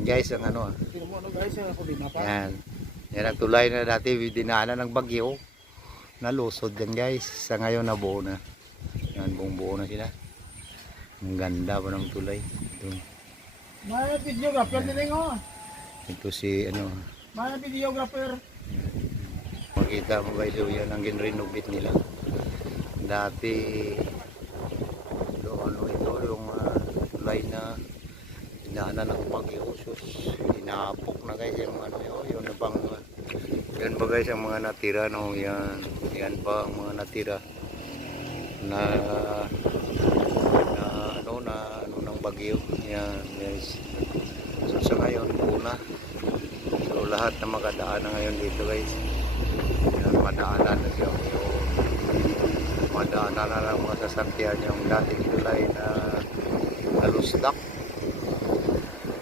Yan guys ang ano. Tingnan mo ano guys, ako din pa. Yan. Yan ang tulay na dati dinaanan ng bagyo. Nalusod yan guys. Sa ngayon nabuo na. Yan, buong buo na sila. Ang ganda pa ng tulay. Ito, May videographer din oh. ito si ano. May videographer. Makita mo guys, so yan ang ginrenovate nila. Dati ano ito yung tulay na dinaanan ng bagyo. Inapok na guys yung ano yun na bang yan ba guys ang mga natira no, yan pa ang mga natira na ano ng bagyo. Yan guys, so sa ngayon buo na, so lahat na makadaan na ngayon dito guys. Yan, madaanan na siya, madaanan na lang mga sasakyan yung dating tulay na nalusdak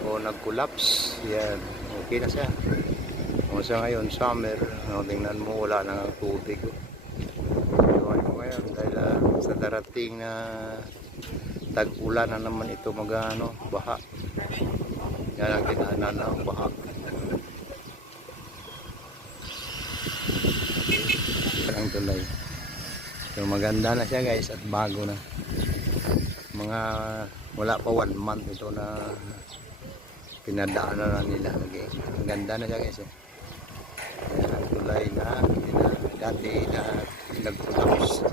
o nag-collapse. Yan, okay na siya. Kung sa ngayon summer, tingnan mo wala na ang tubig. So ano ngayon dahil sa darating na tag-ulan na naman ito mag-ano, baha. Yan ang dinaanan ng baha. Ang tulay. So maganda na siya guys at bago na. Mga wala pa 1 month ito na pinadaanan na nila. Okay. Ang ganda na siya guys. Yan ang tulay na dati na nag-collapse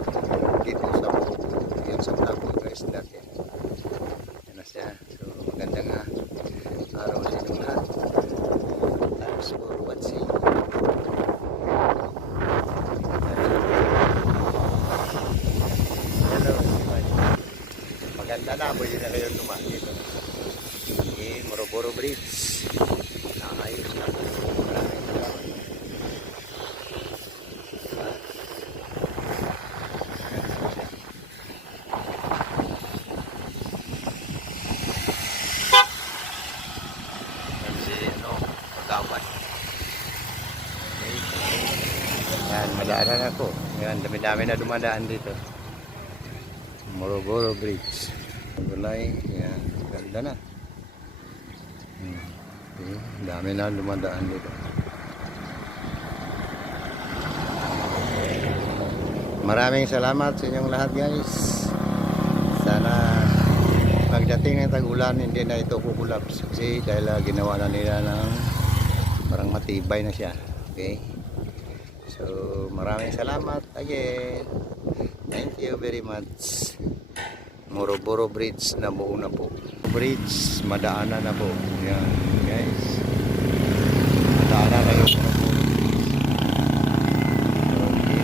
dito sa yan sa Blackwood guys dati. Yan na siya. So maganda nga araw sa inyong lahat. Thanks for watching. Maganda na, pwede na kayo dumaan dito. Moroboro Bridge. Nakayos na. Maraming salamat. Pagkawan. Yan, madaanan ako. Yan, dami-dami na dumadaan dito. Morogoro Bridge. Gulay, yan, ganda na. Okay, dami na dumadaan dito. Maraming salamat sa inyong lahat guys. Sana pagdating ng tag-ulan hindi na ito kukulaps kasi dahil ginawa na nila ng parang matibay na siya. Okay, so maraming salamat again. Thank you very much. Moroboro Bridge na buo na po. Bridge, madaanan na po. Yan guys. Madaanan na yung Moroboro Bridge. Okay.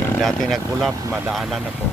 Yung dati nag-ulap, madaanan na po.